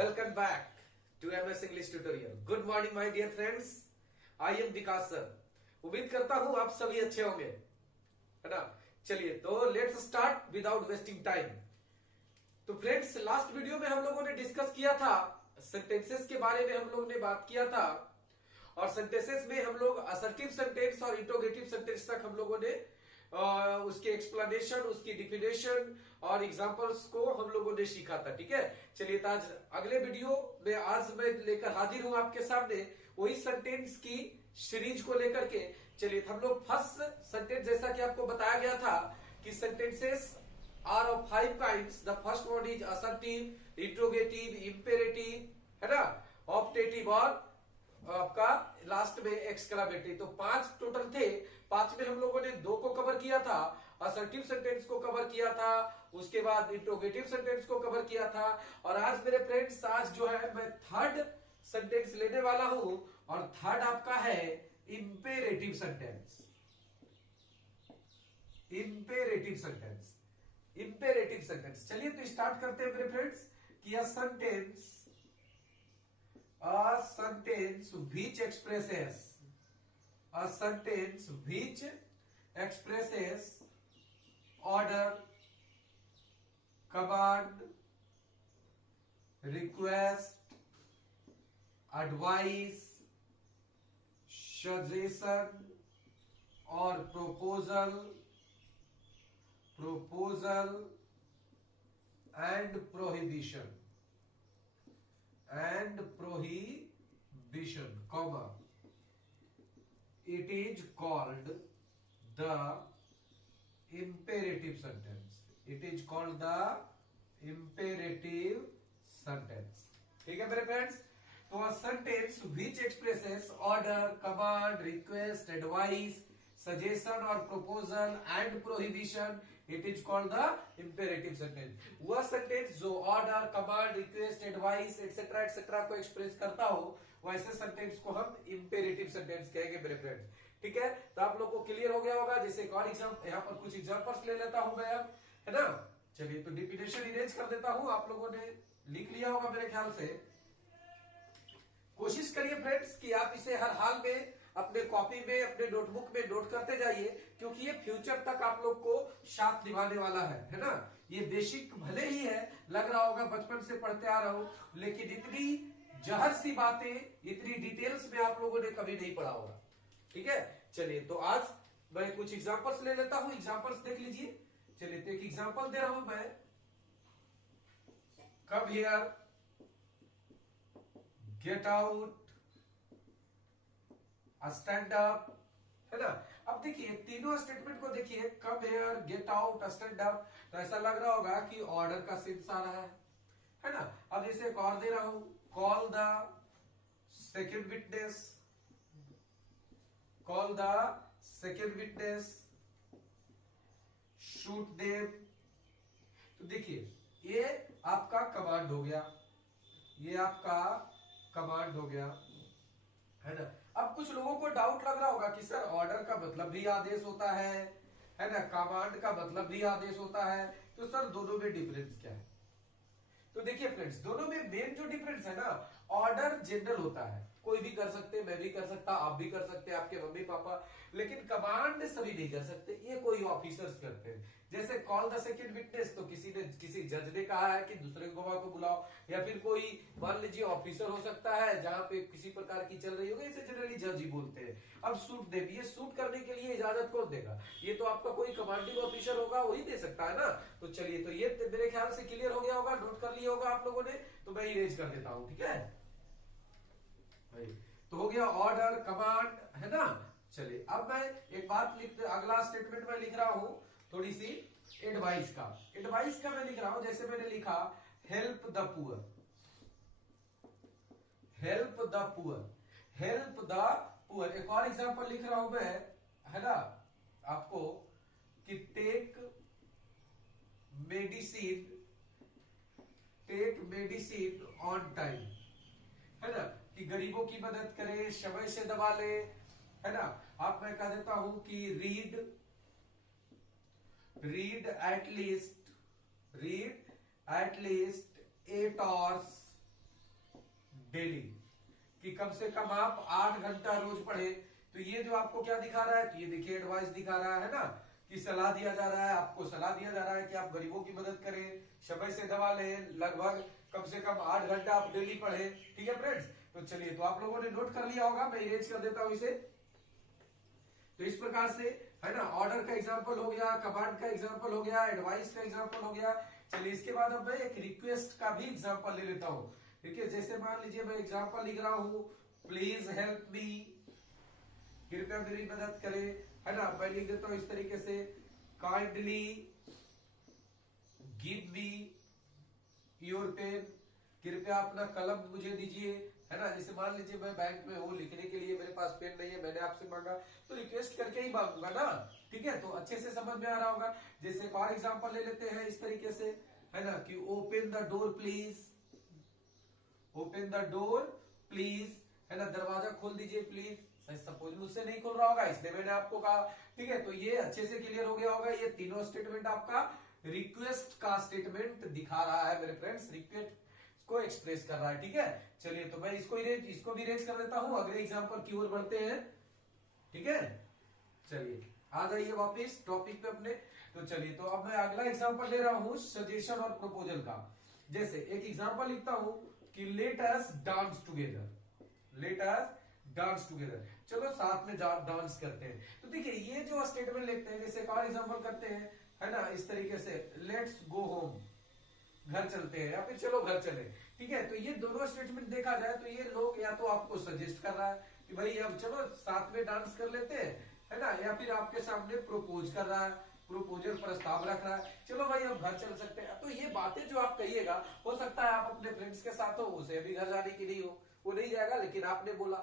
Welcome back to MS English Tutorial. Good morning my dear friends. I am Vikas sir. उम्मीद करता हूं आप सभी अच्छे होंगे, है ना. चलिए तो let's start without wasting time. तो फ्रेंड्स, लास्ट वीडियो में हम लोगों ने डिस्कस किया था सेंटेंसेस के बारे में. हम लोगों ने बात किया था और सेंटेंसेस में हम लोग असर्टिव सेंटेंस और इंट्रोगेटिव सेंटेंस तक हम लोगों ने उसके एक्सप्लेनेशन, उसकी डिफिनेशन और एग्जांपल्स को हम लोगों ने सीखा था. ठीक है. चलिए तो आज अगले वीडियो में आज मैं लेकर हाजिर हूं आपके सामने वही सेंटेंस की सीरीज को लेकर के. चलिए हम लोग फर्स्ट सेंटेंस, जैसा कि आपको बताया गया था कि sentences are of 5 kinds. The first one is assertive, interrogative, imperative, है ना, ऑप्टेटिव और आपका लास्ट में एक्सक्लामेटरी. तो 5 टोटल थे. 5 में हम लोगों ने 2 को कवर किया था. असर्टिव सेंटेंस को कवर किया था, उसके बाद इंट्रोगेटिव सेंटेंस को कवर किया था. और आज मेरे फ्रेंड्स, आज जो है मैं थर्ड सेंटेंस लेने वाला हूं और थर्ड आपका है imperative sentence. Imperative sentence, imperative sentence. चलिए तो स्टार्ट करते हैं मेरे फ्रेंड्स कि अ sentence which expresses order, command, request, advice, suggestion or proposal and prohibition, comma, it is called the imperative sentence. It is called the imperative sentence. ठीक है मेरे friends. तो a sentence which expresses order, command, request, advice, suggestion or proposal and prohibition, it is called the imperative sentence. वह sentence जो order, command, request, advice etcetera etcetera को express करता हो, वैसे सेंटेंस को हम इंपेरेटिव सेंटेंस कहेंगे मेरे फ्रेंड्स. ठीक है. तो आप लोगों को क्लियर हो गया होगा. जैसे एक और एग्जांपल, यहाँ पर कुछ एग्जांपल्स ले लेता हूं मैं, है ना. चलिए तो डिफिनेशन इरेज कर देता हूं. आप लोगों ने लिख लिया होगा मेरे ख्याल से. कोशिश करिए फ्रेंड्स कि आप इसे हर हाल में अपने कॉपी में, अपने नोटबुक में नोट करते जाइए, क्योंकि ये फ्यूचर तक आप लोग को साथ निभाने वाला है ना. ये बेसिक भले ही है, लग रहा होगा बचपन से पढ़ते आ रहा हूं, लेकिन इतनी जहर सी बातें, इतनी डिटेल्स में आप लोगों ने कभी नहीं पढ़ा होगा. ठीक है. चलिए तो आज मैं कुछ एग्जांपल्स ले लेता हूं. एग्जांपल्स देख लीजिए. चलिए तो एक एग्जांपल दे रहा हूं मैं. Come here, get out, stand up, है ना. अब देखिए तीनों स्टेटमेंट को देखिए. Come here, get out, stand up. तो ऐसा लग रहा होगा कि ऑर्डर का सेंस आ रहा है ना. अब जैसे एक और दे रहा हूं, call the second witness, call the second witness, shoot them. तो देखिए ये आपका कमांड हो गया, ये आपका कमांड हो गया, है ना. अब कुछ लोगों को डाउट लग रहा होगा कि सर ऑर्डर का मतलब भी आदेश होता है ना, कमांड का मतलब भी आदेश होता है, तो सर दोनों में डिफरेंस क्या है. तो देखिए फ्रेंड्स, दोनों में मेन जो डिफरेंस है ना, ऑर्डर जनरल होता है, कोई भी कर सकते, मैं भी कर सकता, आप भी कर सकते, आपके मम्मी पापा. लेकिन कमांड सभी नहीं कर सकते, ये कोई ऑफिसर्स करते हैं. जैसे कॉल द सेकंड विटनेस, तो किसी जज ने कहा है कि दूसरे गवाह को बुलाओ, या फिर कोई मान लीजिए ऑफिसर हो सकता है जहां पे किसी प्रकार की चल रही होगी, इसे जनरली जज ही बोलते हैं. अब सूट दे, ये सूट करने के लिए इजाजत कौन देगा? ये तो आपका कोई कमांडिंग ऑफिसर होगा, वही दे सकता है ना. तो चलिए तो ये मेरे ख्याल से क्लियर हो गया होगा, नोट कर लिया होगा आप लोगों ने. तो मैं इरेज कर देता हूं. ठीक है भाई. तो हो गया ऑर्डर, कमांड, है ना. चलिए अब मैं एक बात अगला स्टेटमेंट में लिख रहा हूं, थोड़ी सी एडवाइस का. एडवाइस का मैं लिख रहा हूं, जैसे मैंने लिखा help the poor, help the poor, help the poor. एक और एग्जांपल लिख रहा हूं मैं, है ना, आपको कि टेक मेडिसिन ऑन टाइम, है ना, कि गरीबों की मदद करे, समय से दवा ले, है ना. आप मैं कह देता हूं कि read at least 8 hours daily, कि कम से कम आप 8 घंटा रोज पढ़े। तो ये जो आपको क्या दिखा रहा है, तो ये देखिए एडवाइस दिखा रहा है ना, कि सलाह दिया जा रहा है, आपको सलाह दिया जा रहा है कि आप गरीबों की मदद करें, समय से दवा लें, लगभग कम से कम 8 घंटा आप डेली पढ़े। ठीक है फ्रेंड्स, तो चलिए, तो आप लोगों ने नोट कर लिया होगा, मैं इरेज कर देता हूं इसे। तो इस प्रकार से है ना, ऑर्डर का एग्जांपल हो गया, कमांड का एग्जांपल हो गया, एडवाइस का एग्जांपल हो गया। चलिए, इसके बाद अब मैं एक रिक्वेस्ट का भी एग्जांपल ले लेता हूं। ठीक है, जैसे मान लीजिए मैं एग्जांपल लिख रहा हूं, प्लीज हेल्प मी, कृपया मेरी मदद करें, है ना। मैं लिख देता हूं इस तरीके से, kindly give me your pen, कृपया अपना कलम मुझे दीजिए, है ना। जैसे मान लीजिए मैं बैंक में हूँ, लिखने के लिए मेरे पास पेन नहीं है, मैंने आपसे मांगा, तो रिक्वेस्ट करके ही मांगूंगा ना। ठीक है, तो अच्छे से समझ में आ रहा होगा। जैसे एक और एग्जांपल ले लेते हैं इस तरीके से, है ना, कि open the door please, open the door please, है ना, दरवाजा खोल दीजिए प्लीज। सपोज मुझसे नहीं खोल रहा होगा, इसलिए मैंने आपको कहा। ठीक है, तो ये अच्छे से क्लियर हो गया होगा। ये तीनों स्टेटमेंट आपका रिक्वेस्ट का स्टेटमेंट दिखा रहा है मेरे फ्रेंड्स, रिक्वेस्ट को एक्सप्रेस कर रहा है। ठीक है, चलिए, तो मैं इसको भी इरेज कर देता हूं, अगले एग्जांपल की ओर बढ़ते हैं। ठीक है, चलिए आ जाइए वापस टॉपिक पे अपने। तो चलिए, तो अब मैं अगला एग्जांपल ले रहा हूं सजेशन और प्रपोजल का। जैसे एक एग्जांपल लिखता हूं कि let us dance together, let us dance together, चलो साथ में डांस करते हैं। तो देखिए, ये जो स्टेटमेंट लिखते हैं, जैसे एक और एग्जांपल करते हैं, है ना, इस तरीके से, लेट्स गो होम, घर चलते हैं, या फिर चलो घर चले। ठीक है, तो ये दोनों स्टेटमेंट देखा जाए तो ये लोग या तो आपको सजेस्ट कर रहा है कि भाई अब चलो साथ में डांस कर लेते हैं, है ना, या फिर आपके सामने प्रोपोज कर रहा है, प्रोपोजल प्रस्ताव रख रहा है, चलो भाई अब घर चल सकते हैं। तो ये बातें जो आप कहिएगा, हो सकता है आप अपने फ्रेंड्स के साथ हो, उसे भी घर जाने के लिए हो, वो नहीं जाएगा, लेकिन आपने बोला,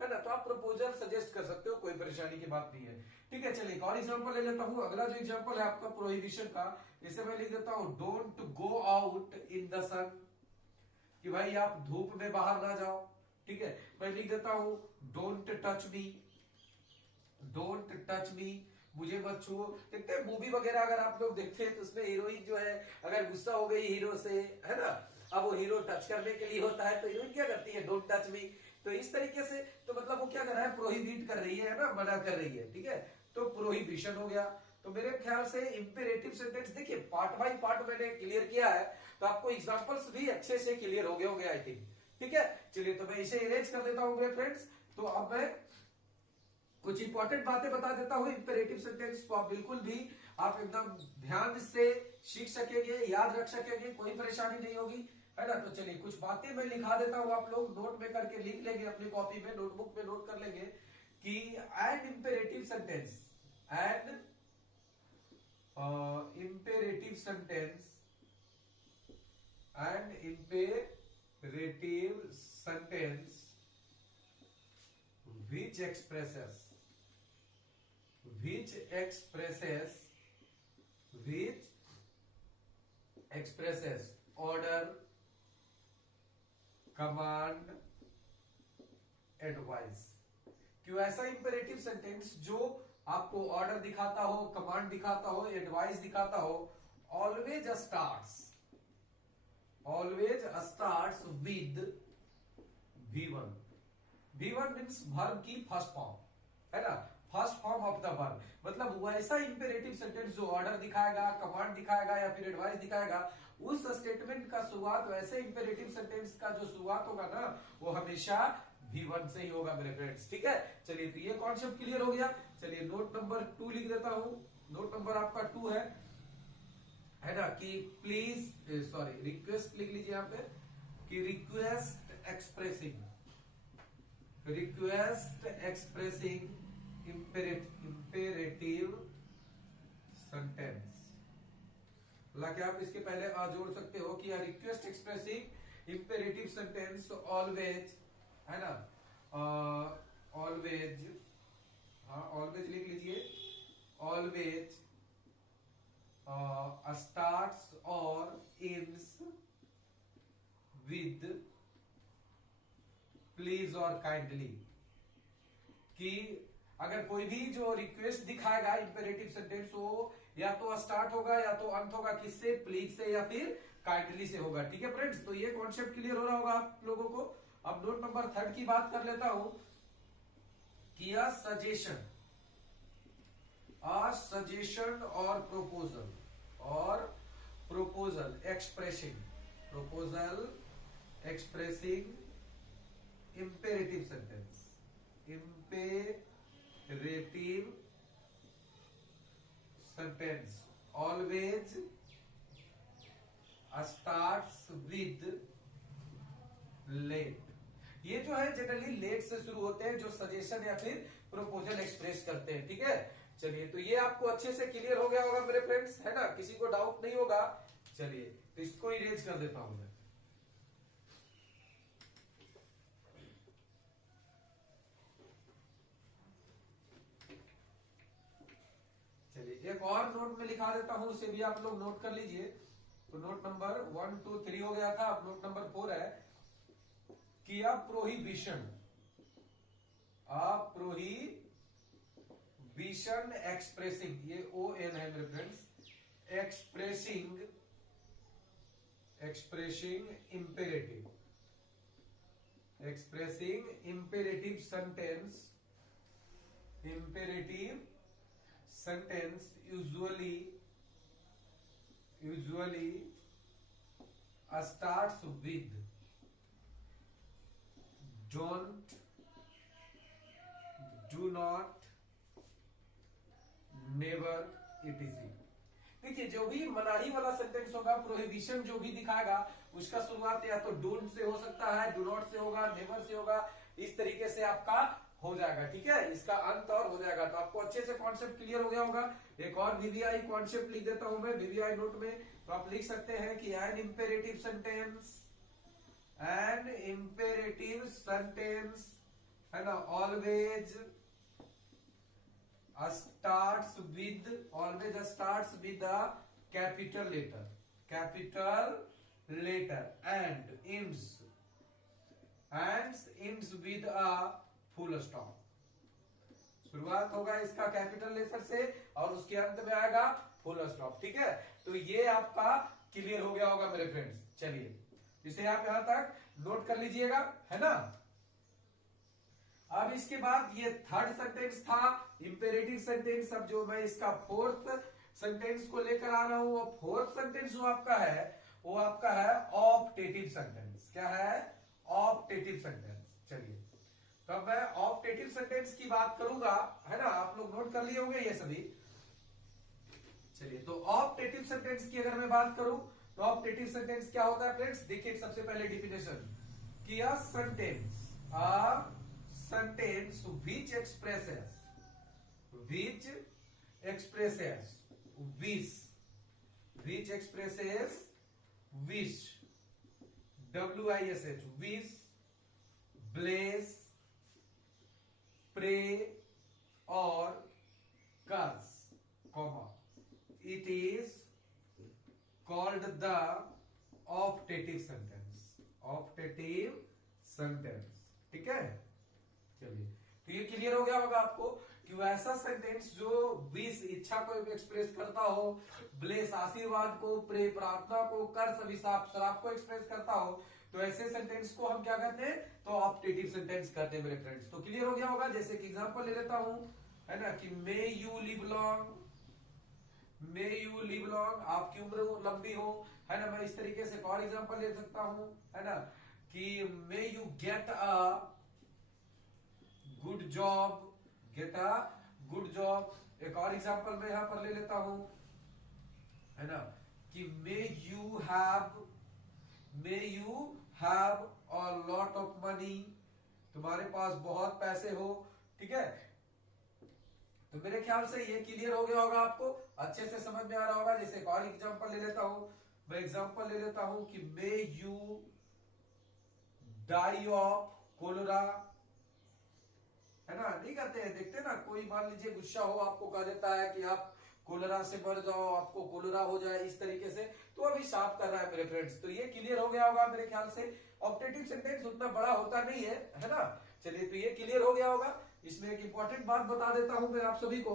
है ना, तो आप प्रपोजल सजेस्ट कर सकते हो, कोई परेशानी की बात नहीं है। ठीक है, चलिए एक और एग्जांपल ले लेता हूं। अगला जो एग्जांपल है आपका प्रोहिबिशन का, जैसे मैं लिख देता हूं, don't go out in the sun, कि भाई आप धूप में बाहर ना जाओ। ठीक है, मैं लिख देता हूं, don't touch me, don't touch me, मुझे मत छुओ। देखते हैं मूवी वगैरह अगर आप लोग देखते हैं, तो उसमें हीरोइन जो है अगर गुस्सा हो गई हीरो से, है ना, अब वो हीरो टच करने के लिए होता है, तो हीरोइन क्या करती है, डोंट टच मी। तो इस तरीके से, तो मतलब वो क्या कर रहा है, प्रोहिबिट कर रही है ना, मना कर रही है। ठीक है, तो प्रोहिबिशन हो गया। तो मेरे ख्याल से इंपेरेटिव सेंटेंस, देखिए पार्ट बाय पार्ट मैंने क्लियर किया है, तो आपको एग्जांपल्स भी अच्छे से क्लियर हो गए होंगे आई थिंक। ठीक है, चलिए, तो मैं इसे इरेज कर देता हूं मेरे फ्रेंड्स। तो अब मैं कुछ इंपॉर्टेंट बातें बता देता हूं इंपेरेटिव सेंटेंस को, आप बिल्कुल भी आप एकदम ध्यान से सीख सकेंगे, याद रख सकेंगे, कोई परेशानी नहीं होगी, है ना। तो चलिए कुछ बातें मैं लिखा देता हूं, आप लोग नोट में करके लिख लेंगे, अपनी कॉपी में, नोटबुक में नोट कर लेंगे कि an imperative sentence, an imperative sentence, an imperative sentence which expresses order, command, advice। क्यों ऐसा इंपेरेटिव सेंटेंस जो आपको ऑर्डर दिखाता हो, कमांड दिखाता हो, एडवाइस दिखाता हो, always starts with V1। V1 means verb की फर्स्ट फॉर्म, है ना, first form of the verb. मतलब वैसा इंपेरेटिव सेंटेंस जो ऑर्डर दिखाएगा, कमांड दिखाएगा या फिर एडवाइस दिखाएगा, उस स्टेटमेंट का शुरुआत, वैसे इंपेरेटिव सेंटेंस का जो शुरुआत होगा ना, वो हमेशा V1 से ही होगा मेरे फ्रेंड्स। ठीक है, चलिए, तो ये कॉन्सेप्ट क्लियर हो गया। चलिए नोट नंबर 2 लिख देता हूं, नोट नंबर आपका 2 है ना, कि प्लीज, सॉरी, रिक्वेस्ट लिख लीजिए यहां पे, कि रिक्वेस्ट एक्सप्रेसिंग इंपेरेटिव सेंटेंस। हालांकि आप इसके पहले जोड़ सकते हो कि request expressing imperative sentence always, है ना, ऑलवेज, हाँ ऑलवेज लिख लीजिए, ऑलवेज स्टार्ट्स और एंड्स विद प्लीज और काइंडली। कि अगर कोई भी जो रिक्वेस्ट दिखाएगा इंपेरेटिव सेंटेंस, वो या तो स्टार्ट होगा या तो अंत होगा, किससे, प्लीज से या फिर काइंडली से होगा। ठीक है फ्रेंड्स, तो ये कॉन्सेप्ट क्लियर हो रहा होगा आप लोगों को। अब नोट नंबर 3 की बात कर लेता हूं कि अ सजेशन और proposal expressing imperative sentence always starts with let. ये जो है जनरली लेट से शुरू होते हैं जो सजेशन या फिर प्रपोजल एक्सप्रेस करते हैं, ठीक है। चलिए, तो ये आपको अच्छे से क्लियर हो गया होगा मेरे फ्रेंड्स, है ना, किसी को डाउट नहीं होगा। चलिए, तो इसको इरेज कर देता हूं मैं। चलिए, एक और नोट में लिखा देता हूं, उसे भी आप लोग नोट कर लीजिए। तो नोट नंबर 1 2 3 हो गया था, अब नोट नंबर 4 है कि प्रोहिबिशन एक्सप्रेसिंग, ये ON है मेरे friends, expressing imperative sentence usually starts with don't, do not, never, etc। देखिए, जो भी मनाही वाला सेंटेंस होगा, प्रोहिबिशन जो भी दिखाएगा, उसका शुरुआत या तो डोंट से हो सकता है, डू नॉट से होगा, नेवर से होगा, इस तरीके से आपका हो जाएगा, ठीक है। इसका अंत और हो जाएगा। तो आपको अच्छे से कॉन्सेप्ट क्लियर हो गया होगा। एक और VVI कॉन्सेप्ट लिख देता हूं मैं VVI नोट में। तो आप लिख सकते हैं कि एन इंपेरेटिव सेंटेंस है ना, always starts with a capital letter and ends with a full stop। शुरुआत होगा इसका कैपिटल लेटर से और उसके अंत में आएगा फुल स्टॉप, ठीक है। तो ये आपका क्लियर हो गया होगा मेरे फ्रेंड्स। चलिए, इसे आप यहां तक नोट कर लीजिएगा, है ना। अब इसके बाद ये थर्ड सेंटेंस था इंपेरेटिव सेंटेंस। अब जो मैं इसका फोर्थ सेंटेंस को लेकर आ रहा हूं, और फोर्थ सेंटेंस जो आपका है वो आपका है ऑप्टेटिव सेंटेंस। क्या है? Optative sentence. चलिए, तो अब मैं ऑप्टेटिव सेंटेंस की बात करूंगा, है ना। आप लोग नोट कर लिए होंगे ये सभी। चलिए, तो ऑप्टेटिव सेंटेंस की अगर मैं बात करूं तो ऑप्टेटिव सेंटेंस क्या होता है फ्रेंड्स? देखिए, सबसे पहले डिफिनेशन कि अ sentence which expresses wish wish, wish, bless, pray or curse, comma, it is called the optative sentence। ठीक है। चलिए, तो ये क्लियर हो गया होगा आपको कि वैसा सेंटेंस जो विश इच्छा को एक्सप्रेस करता हो, ब्लेस आशीर्वाद को, प्रे प्रार्थना को, कर्स अभिशाप श्राप को एक्सप्रेस करता हो, तो ऐसे सेंटेंस को हम क्या कहते हैं? तो ऑप्टेटिव सेंटेंस कहते हैं मेरे फ्रेंड्स। तो क्लियर हो गया होगा। जैसे कि एग्जांपल ले लेता हूं, है ना, कि मे यू लिव लॉन्ग, आपकी उम्र लंबी हो, है ना। मैं इस तरीके से और एग्जांपल ले सकता हूं, है ना, कि may you get a good job. एक और एग्जांपल मैं यहां पर ले लेता हूं, है ना, कि may you have a lot of money, तुम्हारे पास बहुत पैसे हो, ठीक है। तो मेरे ख्याल से ये क्लियर हो गया होगा, आपको अच्छे से समझ में आ रहा होगा। जैसे एक और एग्जांपल ले लेता हूं, मैं एग्जांपल ले लेता हूं कि may you die of cholera, है ना। नहीं कहते हैं, देखते हैं ना, कोई मान लीजिए गुस्सा हो, आपको कह देता है कि आप कोलेरा से मर जाओ, आपको कोलेरा हो जाए, इस तरीके से, तो अभी साफ कर रहा है मेरे फ्रेंड्स। तो ये क्लियर हो गया होगा मेरे ख्याल से। ऑप्टेटिव सेंटेंस उतना बड़ा होता नहीं है ना। चलिए, तो ये क्लियर हो गया होगा। इसमें एक इंपॉर्टेंट बात बता देता हूं मैं आप सभी को,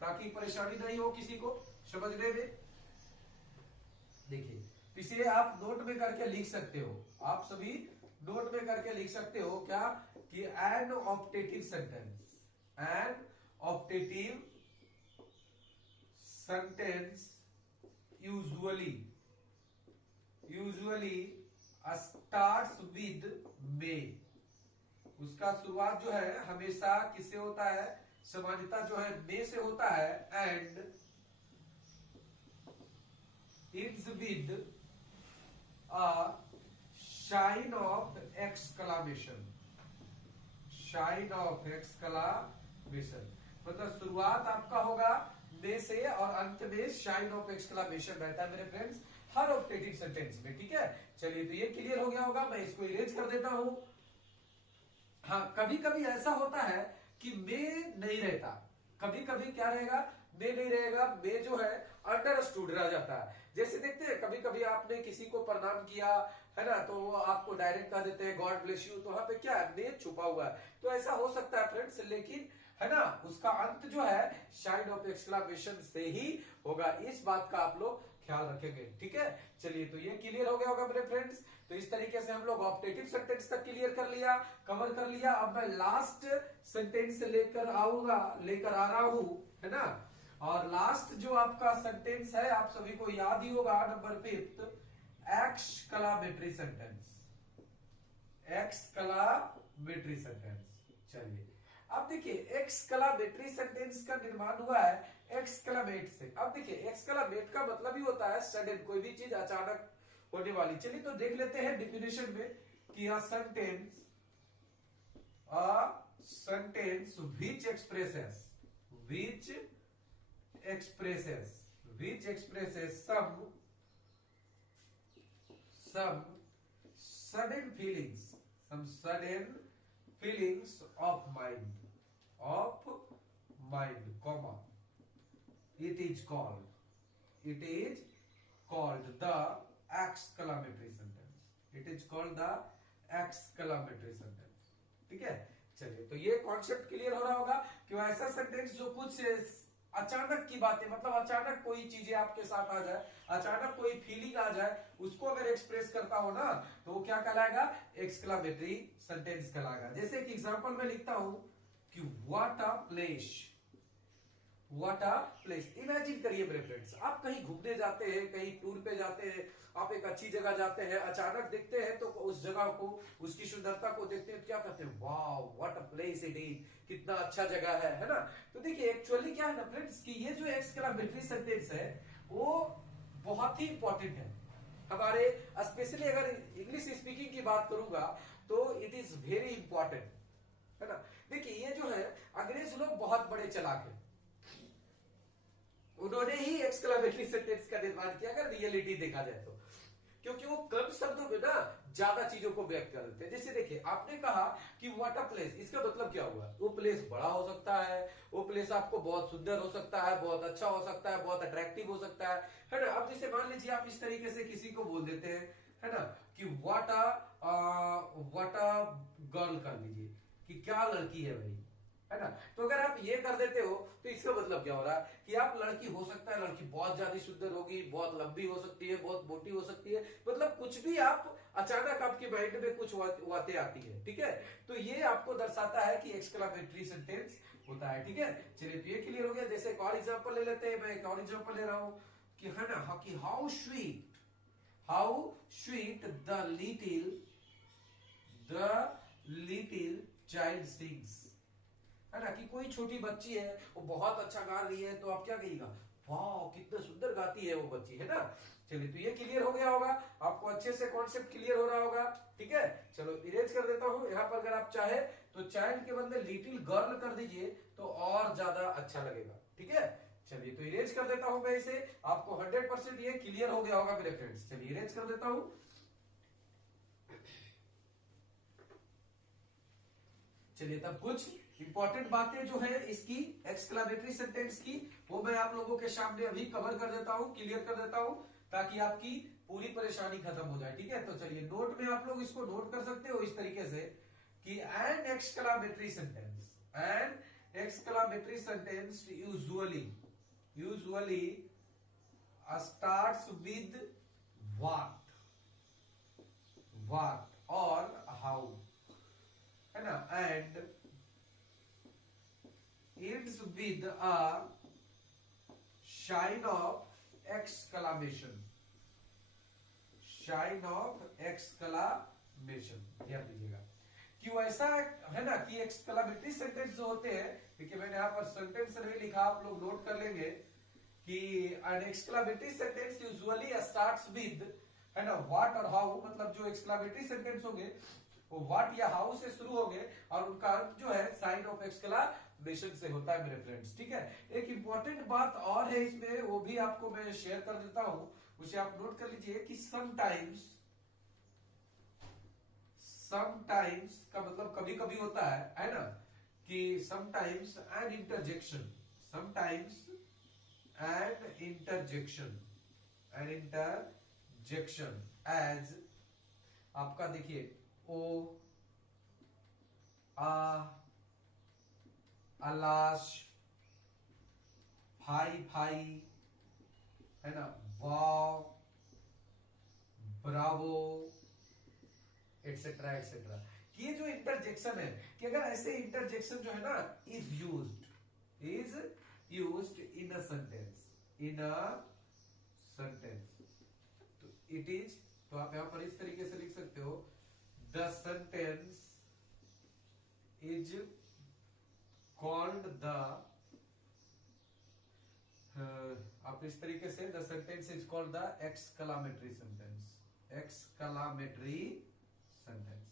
ताकि परेशानी नहीं हो किसी को समझने में। देखिए, इसे आप नोट में करके लिख सकते हो, आप सभी नोट में करके लिख सकते हो क्या कि an optative sentence, an optative sentence usually starts with may. उसका शुरुआत जो है हमेशा किससे होता है, सामान्यता जो है मे से होता है, and it's with a shine of exclamation, shine of exclamation. मतलब शुरुआत आपका होगा मे से और अंत में शाइन ऑफ एक्सक्लामेशन रहता है मेरे फ्रेंड्स हर ऑप्टेटिव सेंटेंस में। ठीक है, चलिए तो ये क्लियर हो गया होगा, मैं इसको इरेज कर देता हूं। हाँ, कभी कभी ऐसा होता है कि मे नहीं रहता, कभी कभी क्या रहेगा, मे नहीं रहेगा, मे जो है अंडरस्टूड रह जाता है। जैसे देखते हैं कभी कभी आपने किसी को प्रणाम किया है ना, तो वो आपको डायरेक्ट कह देते हैं गॉड ब्लेस यू, तो वहां पे क्या है, मे छुपा हुआ है। तो ऐसा हो सकता है फ्रेंड्स, लेकिन है ना उसका अंत जो है शाइन ऑफ एक्सक्लामेशन से ही होगा, इस बात का आप लोग ख्याल रखेंगे। ठीक है, चलिए तो ये क्लियर हो गया होगा मेरे फ्रेंड्स। तो इस तरीके से हम लोग ऑप्टेटिव सेंटेंस तक क्लियर कर लिया, कवर कर लिया। अब मैं लास्ट सेंटेंस लेकर आ रहा हूं, है ना। और लास्ट जो आपका सेंटेंस है आप सभी को याद ही होगा, number 5 exclamatory sentence, exclamatory sentence. चलिए अब देखिए एक्सक्लामेटरी सेंटेंस का निर्माण हुआ है एक्सक्लामेट से। अब देखिए एक्सक्लामेट का मतलब ही होता है सडन, कोई भी चीज अचानक होने वाली। चलिए तो देख लेते हैं डिफिनेशन में कि a sentence which expresses some sudden feelings of mind, comma, it is called the exclamatory sentence, it is called the exclamatory sentence। ठीक है, चलिए तो ये कॉन्सेप्ट क्लियर हो रहा होगा कि ऐसा सेंटेंस जो कुछ अचानक की बातें, मतलब अचानक कोई चीजें आपके साथ आ जाए, अचानक कोई फीलिंग आ जाए, उसको अगर एक्सप्रेस करता हो ना तो वो क्या कहलाएगा, एक्सक्लामेटरी सेंटेंस कहलाएगा। जैसे एक एग्जांपल में लिखता हूं कि व्हाट अ प्लेस। इमेजिन करिए मेरे फ्रेंड्स, आप कहीं घूमने जाते हैं, कहीं टूर पे जाते हैं, आप एक अच्छी जगह जाते हैं, अचानक देखते हैं तो उस जगह को, उसकी सुंदरता को देखते हैं, क्या कहते हैं, wow what a place it is, कितना अच्छा जगह है ना। तो देखिए एक्चुअली क्या है ना फ्रेंड्स कि ये जो एक्सक्लामेटरी सेंटेंस है वो बहुत ही इंपॉर्टेंट है हमारे, स्पेशली अगर इंग्लिश स्पीकिंग की बात करूंगा तो इट इज वेरी इंपॉर्टेंट, है ना। देखिए ये जो है अंग्रेज लोग बहुत बड़े चालाक हैं, उन्होंने ही एक्सक्लामेटरी सेंटेंस का निर्माण किया अगर रियलिटी देखा जाए तो, क्योंकि वो कम शब्दों में ना ज्यादा चीजों को व्यक्त कर देते हैं। जैसे देखिए आपने कहा कि व्हाट अ प्लेस, इसका मतलब क्या हुआ, वो प्लेस बड़ा हो सकता है, वो प्लेस आपको बहुत सुंदर हो सकता है, बहुत अच्छा हो सकता है, बहुत अट्रैक्टिव हो सकता है ना। अब जैसे मान लीजिए आप इस तरीके से किसी को बोल देते हैं, है ना, कि व्हाट अ गर्ल कर लीजिए, कि क्या लड़की है भाई, है ना। तो अगर आप ये कर देते हो तो इसका मतलब क्या हो रहा है कि आप, लड़की हो सकता है, लड़की बहुत ज्यादा सुंदर होगी, बहुत लंबी हो सकती है, बहुत मोटी हो सकती है, मतलब कुछ भी आप अचानक आपके माइंड में कुछ बातें आती है। ठीक है, तो ये आपको दर्शाता है कि एक्सक्लामेटरी सेंटेंस होता है। ठीक है, चलिए तो ये क्लियर हो गया। जैसे एक और एग्जांपल ले लेते हैं, मैं एक और एग्जांपल ले रहा हूं कि है ना, कि how sweet the little child sings, है ना, कि कोई छोटी बच्ची है वो बहुत अच्छा गा रही है, तो आप क्या कहिएगा, वाह कितना सुंदर गाती है वो बच्ची, है ना। चलिए तो ये क्लियर हो गया होगा, आपको अच्छे से कॉन्सेप्ट क्लियर हो रहा होगा। ठीक है, चलो इरेज कर देता हूं। यहाँ पर अगर आप चाहे तो चाइल्ड के बदले लिटिल गर्ल कर दीजिए तो और ज्यादा अच्छा लगेगा। ठीक है, चलिए तो इरेज कर देता हूं मैं इसे, आपको 100% ये क्लियर हो गया होगा मेरे फ्रेंड्स। चलिए इरेज कर देता हूं। चलिए तब कुछ इंपॉर्टेंट बातें जो है इसकी एक्सक्लामेटरी सेंटेंस की, वो मैं आप लोगों के सामने अभी कवर कर देता हूं, क्लियर कर देता हूं, ताकि आपकी पूरी परेशानी खत्म हो जाए। ठीक है, तो चलिए नोट में आप लोग इसको नोट कर सकते हो इस तरीके से कि an exclamatory sentence usually starts with what और with a sign of exclamation. Sign of exclamation. ध्यान दीजिएगा क्यों ऐसा है ना कि एक्सक्लामेटरी सेंटेंस जो होते हैं, देखिए मैंने यहाँ पर सेंटेंस नहीं लिखा, आप लोग नोट कर लेंगे कि an exclamatory sentence usually starts with है ना what और how, मतलब जो एक्सक्लामेटरी सेंटेंस होंगे वो व्हाट या हाउ से शुरू होंगे और उनका अर्थ जो है साइन ऑफ एक्सक्लामेशन से होता है मेरे फ्रेंड्स। ठीक है, एक इंपॉर्टेंट बात और है इसमें, वो भी आपको मैं शेयर कर देता हूं, उसे आप नोट कर लीजिए कि समटाइम्स का मतलब कभी कभी होता है ना, कि sometimes and interjection, sometimes and interjection as आपका देखिए ओ, अलाश, फाई है ना, वाव, ब्रावो एटसेट्रा एटसेट्रा। ये जो इंटरजेक्शन है कि अगर ऐसे इंटरजेक्शन जो है ना is used in a sentence, तो इट इज, तो आप यहां पर इस तरीके से लिख सकते हो the sentence is called the, आप इस तरीके से the sentence is called the exclamatory sentence, exclamatory sentence.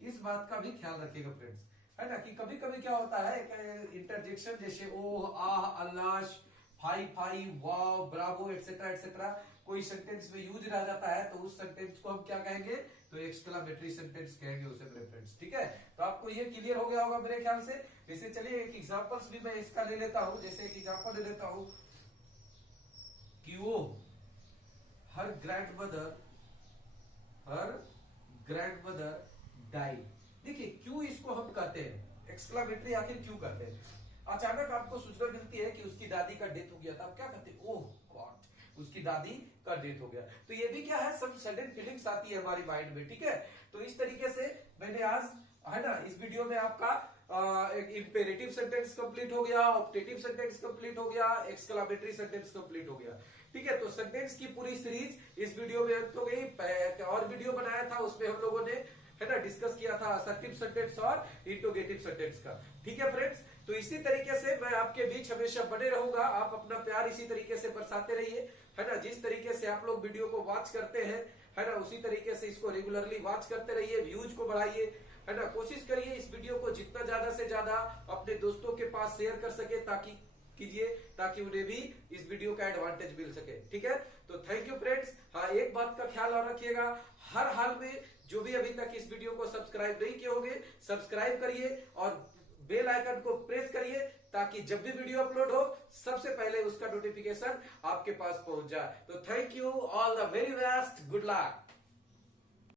इस बात का भी ख्याल रखिएगा फ्रेंड्स, है ना, कि कभी कभी क्या होता है इंटरजेक्शन जैसे ओ, आह, अल्लाश, फाई, वाव, ब्रावो एटसेट्रा एटसेट्रा कोई सेंटेंस में यूज रह जाता है, तो उस सेंटेंस को हम क्या कहेंगे, तो एक्सक्लामेटरी सेंटेंस कहेंगे उसे मेरे फ्रेंड्स। ठीक है, तो आपको ये क्लियर हो गया होगा मेरे ख्याल से। जैसे चलिए एक एग्जांपल्स भी मैं इसका ले लेता हूं, जैसे एक एग्जांपल ले लेता हूं कि वो हर ग्रैंडमदर डाइड। देखिए क्यों इसको हम कहते हैं एक्सक्लामेटरी, आखिर क्यों कहते हैं? अचानक आपको सूचना मिलती है कि उसकी दादी का डेथ हो गया था, आप क्या कहते हैं, ओह गॉड उसकी दादी का डेथ हो गया। तो ये भी क्या है, सब सडन फीलिंग्स आती है हमारी माइंड में। ठीक है, तो इस तरीके से मैंने आज है ना इस वीडियो में आपका एक इंपेरेटिव सेंटेंस कंप्लीट हो गया, ऑप्टेटिव सेंटेंस कंप्लीट हो गया, एक्सक्लामेटरी सेंटेंस कंप्लीट हो गया। ठीक है, तो सेंटेंस की पूरी सीरीज इस वीडियो में अंत हो गई। और वीडियो बनाया था उसमें हम लोगों ने है ना डिस्कस किया था असर्टिव सेंटेंस और इंटरोगेटिव सेंटेंस का। ठीक है फ्रेंड्स, तो इसी तरीके से मैं आपके बीच हमेशा बने रहूंगा, आप अपना प्यार इसी तरीके से बरसाते रहिए, है ना। जिस तरीके से आप लोग वीडियो को वॉच करते हैं, है ना, उसी तरीके से इसको रेगुलरली वॉच करते रहिए, व्यूज को बढ़ाइए, है ना। कोशिश करिए इस वीडियो को जितना ज्यादा से ज्यादा अपने दोस्तों के पास शेयर कर सके, ताकि उन्हें भी इस वीडियो का एडवांटेज मिल सके। ठीक है, तो थैंक यू फ्रेंड्स। हाँ, एक बात का ख्याल और रखिएगा, हर हाल में जो भी अभी तक इस वीडियो को सब्सक्राइब नहीं किए होंगे, सब्सक्राइब करिए और बेल आइकन को प्रेस करिए, ताकि जब भी वीडियो अपलोड हो सबसे पहले उसका नोटिफिकेशन आपके पास पहुंच जाए। तो thank you, all the very best, good luck.